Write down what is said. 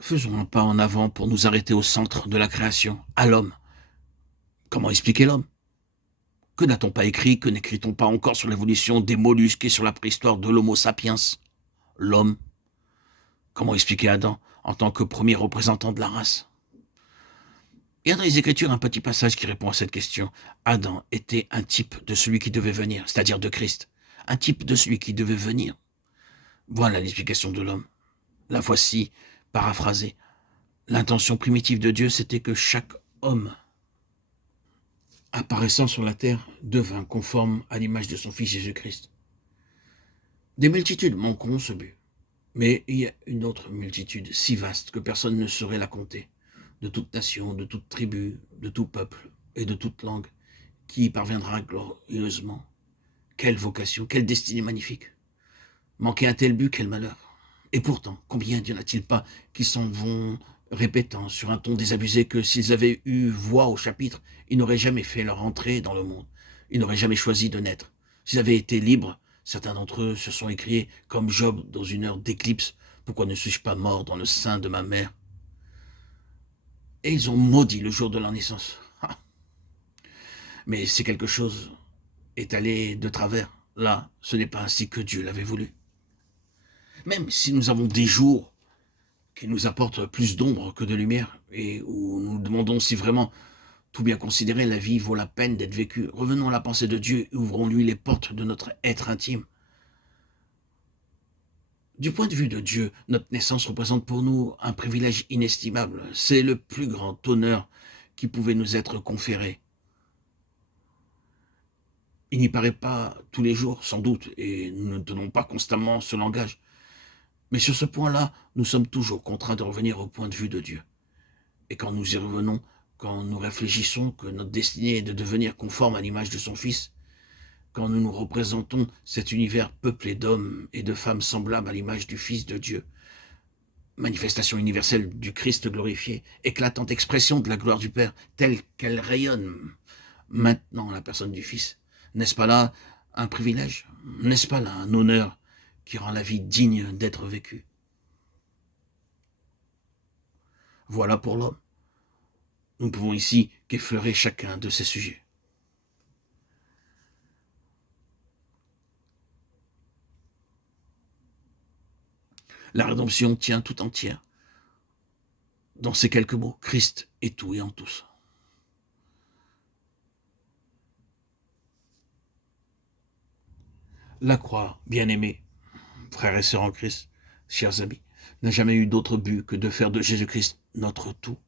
Faisons un pas en avant pour nous arrêter au centre de la création, à l'homme. Comment expliquer l'homme? Que n'a-t-on pas écrit, que n'écrit-on pas encore sur l'évolution des mollusques et sur la préhistoire de l'Homo sapiens? L'homme. Comment expliquer Adam en tant que premier représentant de la race? Il y a dans les Écritures un petit passage qui répond à cette question. Adam était un type de celui qui devait venir, c'est-à-dire de Christ. Un type de celui qui devait venir. Voilà l'explication de l'homme. La voici, paraphrasée. L'intention primitive de Dieu, c'était que chaque homme apparaissant sur la terre devint conforme à l'image de son Fils Jésus-Christ. Des multitudes manqueront ce but. Mais il y a une autre multitude si vaste que personne ne saurait la compter, de toute nation, de toute tribu, de tout peuple et de toute langue, qui y parviendra glorieusement. Quelle vocation, quelle destinée magnifique. Manquer un tel but, quel malheur. Et pourtant, combien n'y en a-t-il pas qui s'en vont répétant sur un ton désabusé que s'ils avaient eu voix au chapitre, ils n'auraient jamais fait leur entrée dans le monde. Ils n'auraient jamais choisi de naître. S'ils avaient été libres, certains d'entre eux se sont écriés, comme Job dans une heure d'éclipse, pourquoi ne suis-je pas mort dans le sein de ma mère? Et ils ont maudit le jour de leur naissance. Mais si quelque chose est allé de travers, là, ce n'est pas ainsi que Dieu l'avait voulu. Même si nous avons des jours qui nous apportent plus d'ombre que de lumière, et où nous nous demandons si vraiment, tout bien considéré, la vie vaut la peine d'être vécue, revenons à la pensée de Dieu et ouvrons-lui les portes de notre être intime. Du point de vue de Dieu, notre naissance représente pour nous un privilège inestimable. C'est le plus grand honneur qui pouvait nous être conféré. Il n'y paraît pas tous les jours, sans doute, et nous ne tenons pas constamment ce langage. Mais sur ce point-là, nous sommes toujours contraints de revenir au point de vue de Dieu. Et quand nous y revenons, quand nous réfléchissons que notre destinée est de devenir conforme à l'image de son Fils, quand nous nous représentons cet univers peuplé d'hommes et de femmes semblables à l'image du Fils de Dieu, manifestation universelle du Christ glorifié, éclatante expression de la gloire du Père, telle qu'elle rayonne maintenant à la personne du Fils, n'est-ce pas là un privilège? N'est-ce pas là un honneur qui rend la vie digne d'être vécue? Voilà pour l'homme. Nous ne pouvons ici qu'effleurer chacun de ces sujets. La rédemption tient tout entière dans ces quelques mots. Christ est tout et en tous. La croix, bien-aimés, frères et sœurs en Christ, chers amis, n'a jamais eu d'autre but que de faire de Jésus-Christ notre tout.